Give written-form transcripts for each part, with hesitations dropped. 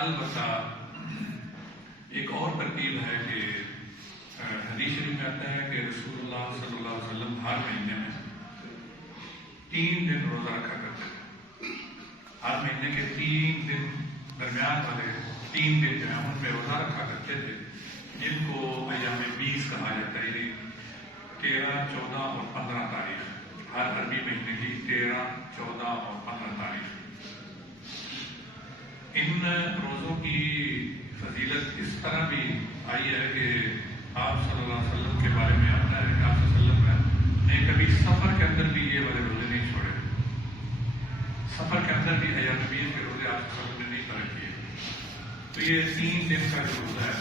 البتہ ایک اور ترتیب ہے کہ حدیث شریف میں آتا ہے کہ رسول اللہ صلی اللہ علیہ وسلم ہر مہینے میں 3 دن روزہ رکھا کرتے تھے. ہر مہینے کے 3 دن درمیان والے 3 دن جو ہیں ان میں روزہ رکھا کرتے تھے، جن کو ایام 20 کہا جاتا ہے، یعنی 13، 14 اور 15 تاریخ. ہر عربی مہینے کی 13، 14 اور 15 تاریخ. ان روزوں کی فضیلت اس طرح بھی آئی ہے کہ آپ صلی اللہ علیہ وسلم کے بارے میں آتا ہے کہ آپ صلی اللہ علیہ وسلم نے کبھی سفر کے اندر بھی یہ والے روزے نہیں چھوڑے. سفر کے اندر بھی ایام 20 کے روزے آپ صلی اللہ علیہ وسلم نے نہیں ترک کیے. تو یہ 3 دن کا جو روزہ ہے،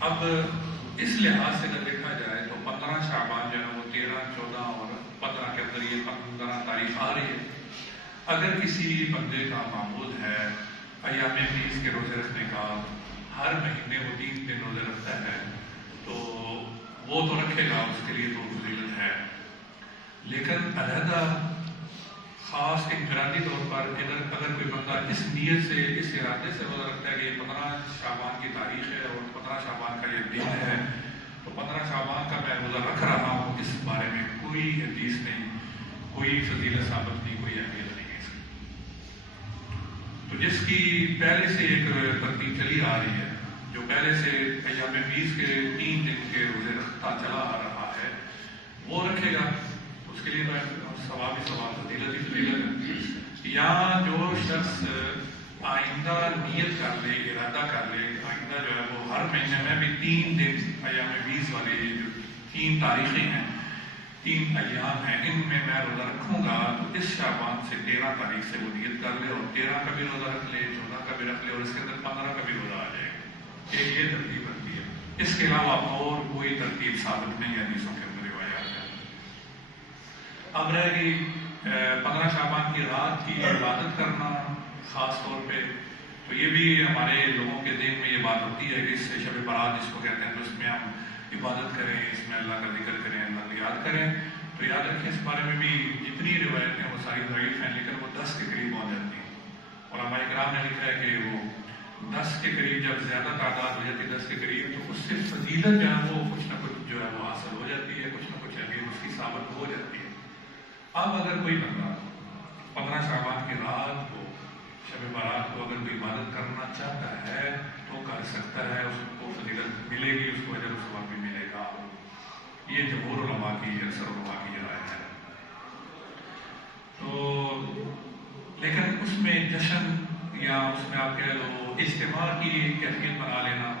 اب اس لحاظ سے اگر دیکھا جائے تو 15 شعبان جو ہے وہ 13، 14 اور 15 کے اندر یہ 15 تاریخ آ رہی ہے. اگر کسی بندے کا معمول ہے ایام 20 کے روزے رکھنے کا، ہر مہینے وہ 3 دن روزے رکھتا ہے، تو وہ تو رکھے گا، اس کے لیے تو فضیلت ہے. لیکن علیحدہ خاص انفرادی طور پر اگر کوئی بندہ اس نیت سے، اس ارادے سے روزہ رکھتا ہے کہ یہ 15 شعبان کی تاریخ ہے اور 15 شعبان کا یہ دن ہے، تو 15 شعبان کا میں روزہ رکھ رہا ہوں، اس بارے میں کوئی حدیث نہیں، کوئی فضیلت ثابت نہیں، کوئی اہمیت نہیں ہے اس کی. تو جس کی پہلے سے ایک ترتیب چلی آ رہی ہے، جو پہلے سے ایام 20 کے 3 دن کے روزے رکھتا چلا آ رہا ہے، وہ رکھے گا، اس کے لیے ثواب ہی ثواب، فضیلت ہی فضیلت ہے. یا جو شخص آئندہ نیت کر لے، ارادہ کر لے، آئندہ جو ہے وہ ہر مہینے میں بھی 3 دن ایام 20 والے جو 3 تاریخیں ہیں، 3 ایام ہیں، ان میں روزہ رکھوں گا، تو اس شعبان سے 13 تاریخ سے وہ نیت کر لے اور 13 کا بھی روزہ رکھ لے، 14 کا بھی رکھ لے، اور اس کے اندر 15 کا بھی روزہ آ جائے گا. یہ ترتیب بنتی ہے. اس کے علاوہ اور کوئی ترتیب ثابت نہیں ہے حدیثوں کے اندر، روایات ہے. اب رہ گئی 15 شعبان کی رات کی عبادت کرنا خاص طور پہ. تو یہ بھی ہمارے لوگوں کے ذہن میں یہ بات ہوتی ہے کہ اس سے شب برات جس کو کہتے ہیں، تو اس میں ہم عبادت کریں، اس میں اللہ کا ذکر کریں، اللہ کو یاد کریں. تو یاد رکھیں اس بارے میں بھی جتنی روایتیں وہ ساری ضعیف ہیں، لیکن وہ 10 کے قریب پہنچ جاتی ہیں. علماء کرام نے لکھا ہے کہ وہ 10 کے قریب جب زیادہ تعداد ہو جاتی ہے 10 کے قریب، تو اس سے فضیلت جو ہے وہ کچھ نہ کچھ جو ہے وہ حاصل ہو جاتی ہے، کچھ نہ کچھ اہمیت اس کی ثابت ہو جاتی ہے. اب اگر کوئی بندہ 15 شعبان کی رات کو، شب برات کو اگر کوئی عبادت کرنا چاہتا ہے تو کر سکتا ہے، اس کو فضیلت ملے گی، اس کو اجر و ثواب بھی ملے گا. یہ جمہور علماء کی، اکثر علماء کی یہ رائے ہے. تو لیکن اس میں جشن یا اس میں آپ کہہ لو اجتماع کی کیفیت بنا لینا،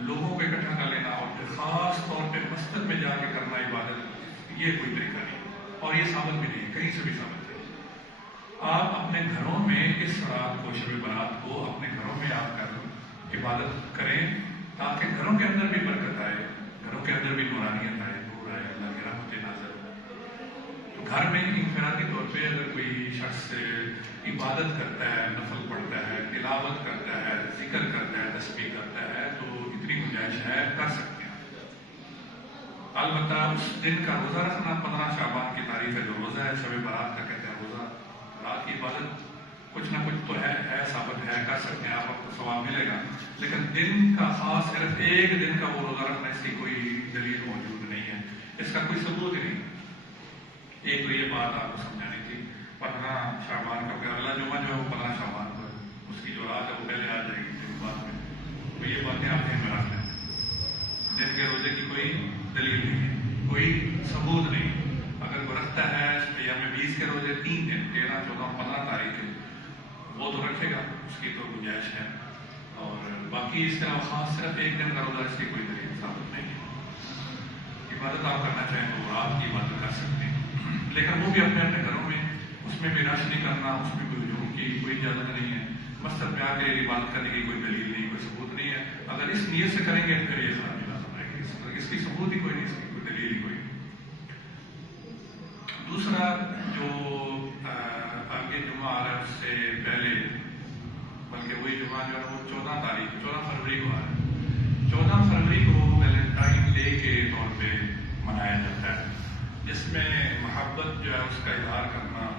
لوگوں کو اکٹھا کر لینا اور پھر خاص طور پہ مسجد میں جا کے کرنا عبادت، یہ کوئی طریقہ نہیں اور یہ ثابت بھی نہیں، کہیں سے بھی ثابت نہیں. آپ اپنے گھروں میں اس رات کو، شب برات کو اپنے گھروں میں آپ کر عبادت کریں، تاکہ گھروں کے اندر بھی برکت آئے، گھروں کے اندر بھی نورانیت آئے، نور آئے، اللہ کی رحمت نازل ہو. تو گھر میں انفرادی طور پہ اگر کوئی شخص عبادت کرتا ہے، نفل پڑھتا ہے، تلاوت کرتا ہے، ذکر کرتا ہے، تسبیح کرتا ہے، تو اتنی گنجائش ہے، کر سکتے ہیں. البتہ اس دن کا روزہ رکھنا، 15 شعبان کی تاریخ ہے جو روزہ ہے، شب برات کا کہتے ہیں روزہ، رات کی عبادت کچھ نہ کچھ تو ہے ثابت ہے، کر سکتے ہیں، آپ کو ثواب ملے گا. لیکن دن کا خاص صرف ایک دن کا وہ روزہ رکھنے سے کوئی دلیل موجود نہیں ہے، اس کا کوئی ثبوت ہی نہیں. ایک تو یہ بات آپ کو سمجھانی تھی. 15 شعبان کا اگلا جمعہ جو ہے وہ 15 شعبان کو ہے، اس کی جو رات ہے وہ پہلے آ جائے گی دن بعد میں. تو یہ باتیں آپ ذہن میں رکھ لیں. دن کے روزے کی کوئی دلیل نہیں ہے، کوئی ثبوت نہیں. اگر وہ رکھتا ہے ایام 20 کے روزے 3 دن، 13، 14، 15 تاریخ کے، وہ تو رکھے گا، اس کی تو گنجائش ہے. اور باقی اس کے علاوہ خاص صرف ایک دن کا روزہ، اس کی کوئی دلیل ثابت نہیں ہے. عبادت آپ کرنا چاہیں تو آپ کی عبادت کر سکتے ہیں، لیکن وہ بھی اپنے اپنے گھروں میں، اس میں بھی رش نہیں کرنا، اس میں کوئی ہجوم کی کوئی اجازت نہیں ہے. مسجد میں آ کے عبادت کرنے کی کوئی دلیل نہیں، کوئی ثبوت نہیں ہے. اگر اس نیت سے کریں گے پھر یہ خرابی لازم آئے گی، اس کی ثبوت ہی کوئی نہیں، اس کی کوئی دلیل ہی کوئی نہیں. دوسرا جو آگے جمعہ آ رہا ہے اس سے پہلے، بلکہ وہی جمعہ جو ہے وہ 14 فروری کو آ رہا ہے. 14 فروری کو ویلنٹائن ڈے کے طور پہ منایا جاتا ہے، جس میں محبت جو ہے اس کا اظہار کرنا،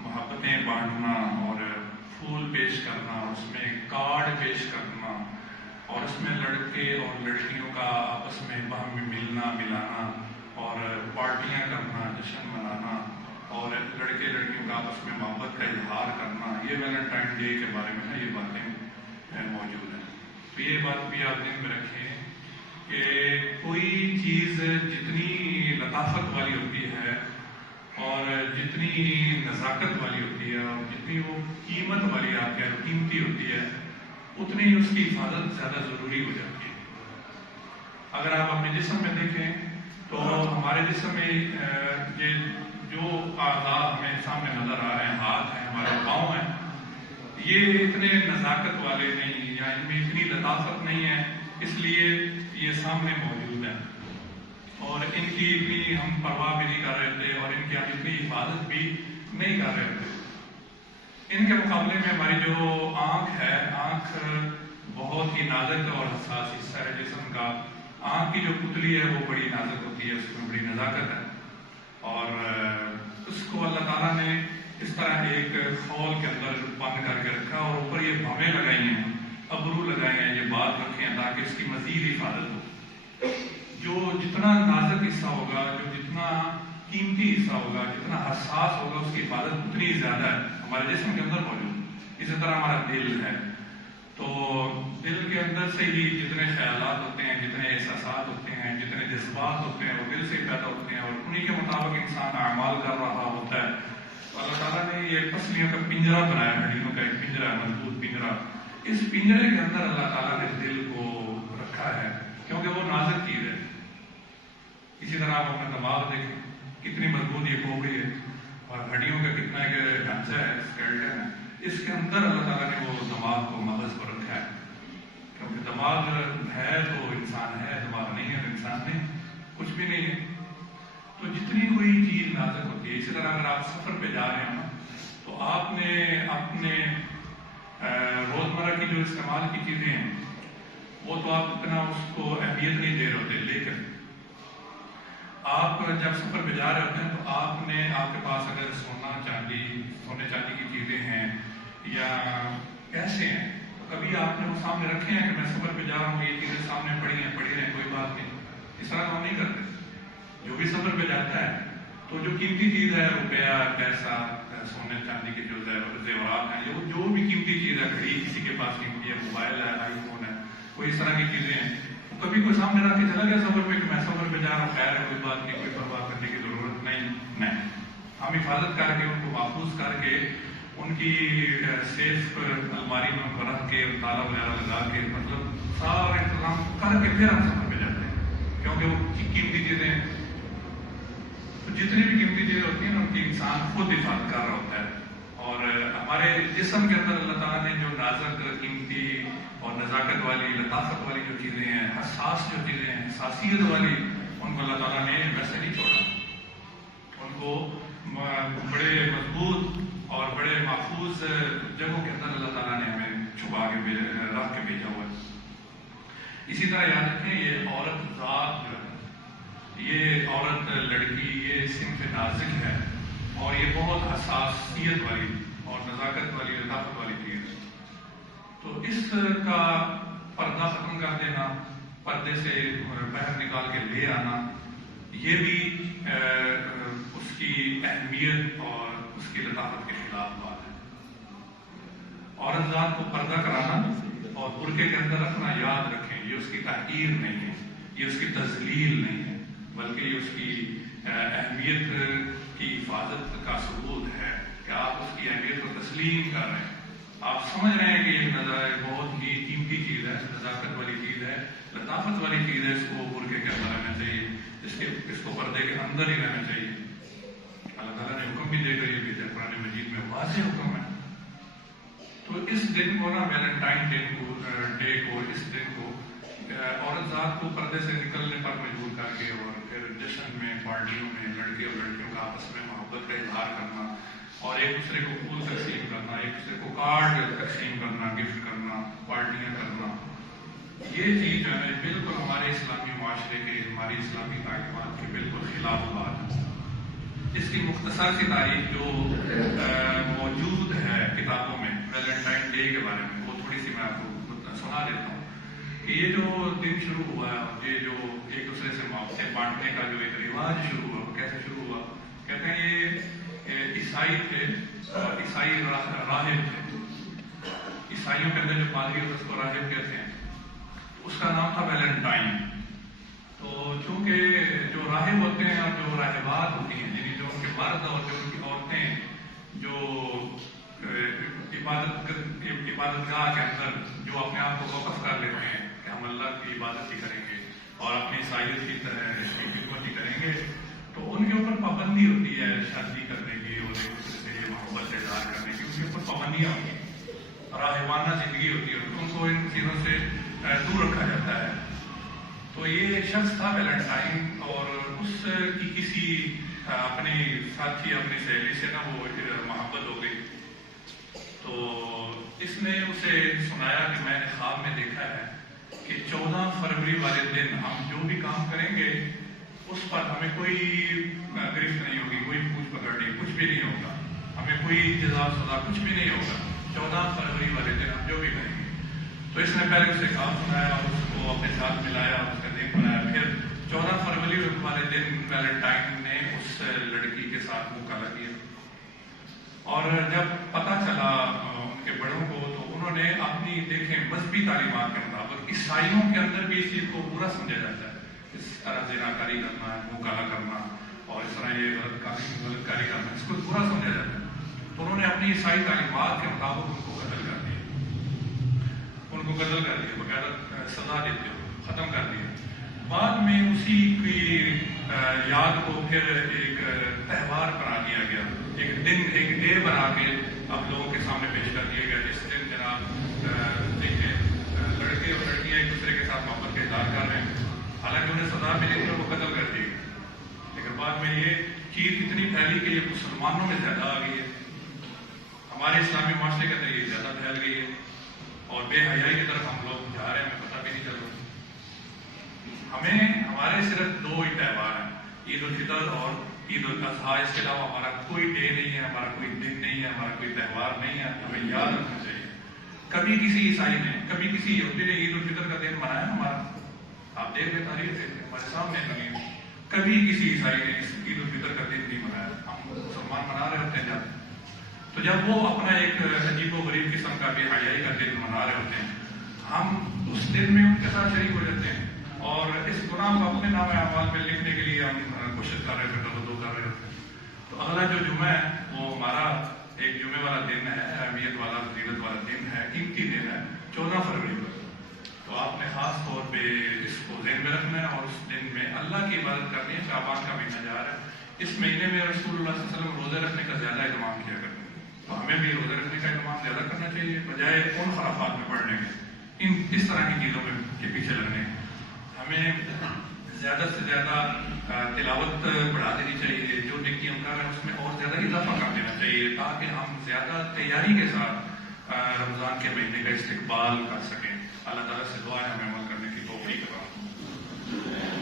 محبتیں بانٹنا اور پھول پیش کرنا اور اس میں کارڈ پیش کرنا اور اس میں لڑکے اور لڑکیوں کا آپس میں باہمی ملنا ملانا اور پارٹیاں کرنا، جشن منانا اور لڑکے لڑکیوں کا آپس میں محبت کا اظہار کرنا، یہ ویلنٹائن ڈے کے بارے میں یہ باتیں موجود ہیں۔ تو یہ بات بھی آپ ذہن میں رکھیں کہ کوئی چیز جتنی لطافت والی ہوتی ہے اور جتنی نزاکت والی ہوتی ہے اور جتنی وہ قیمت والی آپ کے قیمتی ہوتی ہے، اتنی اس کی حفاظت زیادہ ضروری ہو جاتی ہے۔ اگر آپ اپنے جسم میں دیکھیں تو ہمارے جسم میں یہ جو اعضاء ہمیں سامنے نظر آ رہے ہیں، ہاتھ ہیں، ہمارے پاؤں ہیں، یہ اتنے نزاکت والے نہیں یا ان میں اتنی لطافت نہیں ہے، اس لیے یہ سامنے موجود ہے اور ان کی اتنی ہم پرواہ بھی نہیں کر رہے تھے اور ان کی ہم اتنی حفاظت بھی نہیں کر رہے تھے۔ ان کے مقابلے میں ہماری جو آنکھ ہے، آنکھ بہت ہی نازک اور حساس حصہ ہے جسم کا۔ آنکھ کی جو پتلی ہے وہ بڑی نازک ہوتی ہے، اس میں بڑی نزاکت ہے اور اس کو اللہ تعالیٰ نے اس طرح ایک خول کے اندر بند کر کے رکھا اور اوپر یہ بھویں لگائی ہیں، ابرو لگائے ہیں، یہ بات رکھے ہیں تاکہ اس کی مزید حفاظت ہو۔ جو جتنا نازک حصہ ہوگا، جو جتنا قیمتی حصہ ہوگا، جتنا حساس ہوگا، اس کی حفاظت اتنی زیادہ ہے ہمارے جسم کے اندر موجود۔ اسی طرح ہمارا دل ہے، تو دل کے اندر سے ہی جتنے خیالات ہوتے ہیں، جتنے احساسات ہوتے ہیں، جتنے جذبات ہوتے ہیں، وہ دل سے پیدا ہوتے ہیں اور انہی کے مطابق انسان اعمال کر رہا ہوتا ہے۔ تو اللہ تعالیٰ نے یہ پسلیوں کا پنجرا بنایا، ہڈیوں کا ایک پنجرا، مضبوط پنجرا۔ اس پنجرے کے اندر اللہ تعالیٰ نے دل کو رکھا ہے کیونکہ وہ نازک چیز ہے۔ اسی طرح آپ اپنا دماغ دیکھیں، کتنی مضبوط یہ کھوپڑی ہے اور ہڈیوں کا کتنا ایک ڈھانچہ ہے، اسکیلٹن ہے۔ اس کے اندر اللہ تعالیٰ نے وہ دماغ کو، مغز کو رکھا ہے، کیونکہ دماغ ہے تو انسان ہے، دماغ نہیں ہے تو انسان نہیں، کچھ بھی نہیں ہے۔ تو جتنی کوئی چیز نازک ہوتی ہے، اسی طرح اگر آپ سفر پہ جا رہے ہیں تو آپ نے اپنے روزمرہ کی جو استعمال کی چیزیں ہیں وہ تو آپ اتنا اس کو اہمیت نہیں دے رہے ہوتے، لیکن آپ جب سفر پہ جا رہے ہوتے ہیں تو آپ کے پاس اگر سونے چاندی کی چیزیں ہیں یا پیسے ہیں تو کبھی آپ نے وہ سامنے رکھے ہیں کہ میں سفر پہ جا رہا ہوں، یہ چیزیں سامنے پڑی رہیں، کوئی بات نہیں، اس طرح ہم نہیں کرتے۔ جو بھی سفر پہ جاتا ہے تو جو قیمتی چیز ہے، روپیہ، پیسہ، سونے چاندی کے جو زیورات ہیں، جو بھی قیمتی چیز ہے، گھڑی کسی کے پاس قیمتی ہے، موبائل ہے، آئی فون ہے، کوئی اس طرح کی چیزیں ہیں، کبھی کوئی سامنے رکھ کے چلا گیا سفر پہ کہ میں سفر پہ جا رہا ہوں، خیر ہے، کوئی بات نہیں، کوئی پرواہ کرنے کی ضرورت نہیں۔ ہم حفاظت کر کے، ان کو محفوظ کر کے، ان کی سیف الماری میں ان کو رکھ کے، تالا وغیرہ لگا کے، مطلب سارا انتظام کر کے پھر ہم سفر پہ جاتے ہیں، کیونکہ وہ قیمتی چیزیں ہیں۔ تو جتنی بھی قیمتی چیزیں ہوتی ہیں ان کی انسان خود حفاظت کر رہا ہوتا ہے۔ اور ہمارے جسم کے اندر اللہ تعالیٰ نے جو نازک، قیمتی اور نزاکت والی، لطافت والی جو چیزیں ہیں، حساس جو چیزیں ہیں، حساسیت والی، ان کو اللہ تعالیٰ نے ویسے نہیں چھوڑا، ان کو بڑے مضبوط اور بڑے محفوظ جگہوں کے اندر اللہ تعالیٰ نے ہمیں چھپا کے رکھ کے بھیجا ہوا ہے۔ اسی طرح یاد رکھیں، یہ عورت ذات جو ہے، یہ عورت لڑکی، یہ صنف نازک ہے اور یہ بہت حساسیت والی اور نزاکت والی، لطافت والی چیز ہے۔ تو اس کا پردہ ختم کر دینا، پردے سے باہر نکال کے لے آنا، یہ بھی اس کی اہمیت اور اس کی لطافت کے خلاف بات ہے۔ عورت ذات کو پردہ کرانا اور برقعے کے اندر رکھنا، یاد رکھیں، یہ اس کی تحقیر نہیں ہے، یہ اس کی تذلیل نہیں ہے، بلکہ یہ اس کی اہمیت کی حفاظت کا ثبوت ہے کہ آپ اس کی اہمیت کو تسلیم کر رہے ہیں۔ آپ سمجھ رہے ہیں کہ یہ نظر بہت ہی قیمتی چیز ہے، نزاکت والی چیز ہے، لطافت والی چیز ہے، اس کو برقعے کے اندر رہنا چاہیے، اس کو پردے کے اندر ہی رہنا چاہیے۔ اللہ تعالیٰ نے حکم بھی دے کر یہ بھیجا، قرآن مجید میں واضح حکم ہے۔ تو اس دن کو نا، ویلنٹائن ڈے کو، اس دن کو عورت ذات کو پردے سے نکلنے پر مجبور کر کے اور پھر جشن میں، پارٹیوں میں لڑکے اور لڑکیوں کا آپس میں محبت کا اظہار کرنا اور ایک دوسرے کو پھول تقسیم کرنا، ایک دوسرے کو کارڈ تقسیم کرنا، گفٹ کرنا، پارٹیاں کرنا، یہ چیز جو ہے بالکل ہمارے اسلامی معاشرے کے، ہماری اسلامی تعلیمات کے بالکل خلاف بات ہے۔ اس کی مختصر سی تاریخ جو موجود ہے کتابوں میں ویلنٹائن ڈے کے بارے میں، دکھا دیتا ہوں کہ یہ جو دن شروع ہوا ہے، یہ جو ایک دوسرے سے محبتیں بانٹنے کا جو ایک رواج شروع ہوا، وہ کیسے شروع ہوا؟ کہتے ہیں یہ عیسائی تھے، عیسائی راہب تھے، عیسائیوں کے اندر جو پادری ہوتے اس کو راہب کہتے ہیں، اس کا نام تھا ویلنٹائن۔ تو چونکہ جو راہب ہوتے ہیں اور جو راہبات ہوتی ہیں، یعنی جو ان کے مرد اور جو ان کی عورتیں جو عبادت گاہ کے اندر جو اپنے آپ کو وقف کر لیتے ہیں کہ ہم اللہ کی عبادت ہی کریں گے اور اپنی عیسائیت کی طرح اس کی خدمت ہی کریں گے، تو ان کے اوپر پابندی ہوتی ہے شادی کرنے کی اور ایک دوسرے سے محبت اظہار کرنے کی، ان کے اوپر پابندیاں ہوتی ہیں، راہبانہ زندگی ہوتی ہے، ان کو ان چیزوں سے دور رکھا جاتا ہے۔ تو یہ شخص تھا ویلنٹائن، اور اس کی کسی اپنی ساتھی اپنی سہیلی سے نا وہ محبت ہو گئی، تو اس نے اسے سنایا کہ میں نے خواب میں دیکھا ہے کہ 14 فروری والے دن ہم جو بھی کام کریں گے اس پر ہمیں کوئی گرفت نہیں ہوگی، کوئی پوچھ پکڑ نہیں، کچھ بھی نہیں ہوگا، ہمیں کوئی جزا سزا کچھ بھی نہیں ہوگا 14 فروری والے دن ہم جو بھی کریں گے۔ تو اس نے پہلے اسے خواب سنایا اور اس کو اپنے ساتھ ملایا، اس کا دن بنایا، پھر 14 فروری والے دن ویلنٹائن نے اس لڑکی کے ساتھ منہ کالا کیا، اور جب پتہ چلا ان کے بڑوں کو تو انہوں نے اپنی دیکھیں مذہبی تعلیمات کے مطابق عیسائیوں کے اندر بھی اس چیز کو برا سمجھا جاتا ہے، اس طرح زناکاری کرنا، منہ کالا کرنا اور اس طرح یہ غلط کاری کرنا، اس کو برا سمجھا جاتا ہے، تو انہوں نے اپنی عیسائی تعلیمات کے مطابق ان کو قتل کر دیا، باقاعدہ سزا دیتے ہو ختم کر دیا۔ بعد میں اسی کی یاد کو پھر ایک تہوار بنا دیا گیا، ایک دن، ایک ڈے بنا کے اب لوگوں کے سامنے پیش کر دیا گیا، جس دن جناب دیکھیں لڑکے اور لڑکیاں ایک دوسرے کے ساتھ محبت کا اظہار کر رہے ہیں، حالانکہ انہیں سزا ملی تھی اور وہ قتل کر دی، لیکن بعد میں یہ چیز اتنی پھیلی کہ یہ مسلمانوں میں زیادہ آ گئی ہے، ہمارے اسلامی معاشرے کے اندر یہ زیادہ پھیل گئی ہے، اور بے حیائی کی طرف ہم لوگ جا رہے ہیں، ہمیں پتہ بھی نہیں چل رہا۔ ہمارے صرف 2 ہی تہوار ہیں، عید الفطر اور عید الاضحیٰ، اس کے علاوہ ہمارا کوئی ڈے نہیں ہے، ہمارا کوئی دن نہیں ہے، ہمارا کوئی تہوار نہیں ہے، ہمیں یاد رکھنا چاہیے۔ کبھی کسی عیسائی نے، کبھی کسی یہودی نے عید الفطر کا دن منایا ہمارا؟ آپ دیکھ لیں تاریخ سے ہمارے سامنے بنی، کبھی کسی عیسائی نے عید الفطر کا دن نہیں منایا، ہم مسلمان منا رہے ہوتے ہیں۔ تو جب وہ اپنا ایک عجیب و غریب قسم کا بے حیائی کا دن منا رہے ہوتے ہیں، ہم اس دن میں ان کے ساتھ شریک ہو جاتے ہیں، اور اس گناہ کو اپنے نام اعمال میں لکھنے کے لیے ہم کوشش کر رہے ہوتے ہیں، توجہ کر رہے ہوتے ہیں۔ تو اگلا جو جمعہ ہے وہ ہمارا ایک جمعے والا دن ہے، اہمیت والا، فضیلت والا دن ہے، قیمتی دن ہے، 14 فروری کو۔ تو آپ نے خاص طور پہ اس کو ذہن میں رکھنا ہے، اور اس دن میں اللہ کی عبادت کرنی ہے۔ شعبان کا مہینہ جا رہا ہے، اس مہینے میں رسول اللہ صلی اللہ علیہ وسلم روزے رکھنے کا زیادہ اہتمام کیا کرتے ہیں، تو ہمیں بھی روزے رکھنے کا اہتمام زیادہ کرنا چاہیے، بجائے ان خرافات میں پڑھنے کے، اس طرح کی چیزوں کے پیچھے لگنے۔ ہمیں زیادہ سے زیادہ تلاوت بڑھا دینی چاہیے، جو نیکی ہم کر رہے ہیں اس میں اور زیادہ اضافہ کر دینا چاہیے، تاکہ ہم زیادہ تیاری کے ساتھ رمضان کے مہینے کا استقبال کر سکیں۔ اللہ تعالیٰ سے دعا ہے ہمیں عمل کرنے کی توفیق عطا فرمائے۔